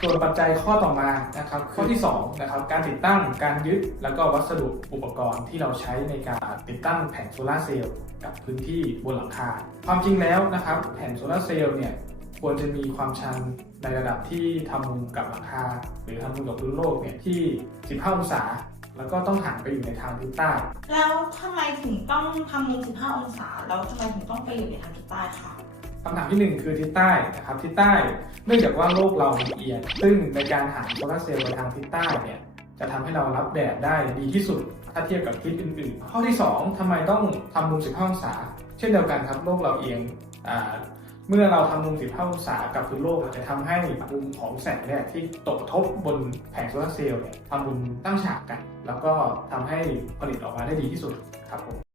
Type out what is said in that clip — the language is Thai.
ส่วนปัจจัยข้อต่อมานะครับข้อที่2นะครับการติดตั้งการยึดแล้วก็วัสดุอุปกรณ์ที่เราใช้ในการติดตั้งแผงโซลาร์เซลล์กับพื้นที่บนหลังคา ความจริงแล้วนะครับแผงโซลาร์เซลล์เนี่ยควรจะมีความชันในระดับที่ทำมุมกับหลังคา หรือทำมุมกับพื้นโลกเนี่ยที่ 15 องศา แล้วก็ต้องหันไปอยู่ในทางทิศใต้ แล้วทำไมถึงต้องทำมุม 15 องศา แล้วทำไมถึงต้องไปอยู่ในทางทิศใต้คะ คำถามที่หนึ่งคือทิศใต้นะครับทิศใต้เนื่องจากว่าโลกเรามันเอียงซึ่งในการหันโซลาร์เซลล์ไปทางทิศใต้เนี่ยจะทำให้เรารับแดดได้ดีที่สุด ถ้าเทียบกับทิศอื่นๆ ข้อที่ 2ทำไมต้องทำมุม15องศา เช่นเดียวกันครับโลกเราเอียงเมื่อเราทำมุม15องศากับพื้นโลกจะทำให้มุมของแสงเนี่ยที่ตกกระทบบนแผงโซลาร์เซลล์เนี่ยทำมุมตั้งฉากกัน แล้วก็ทำให้ผลิตออกมาได้ดีที่สุดครับผม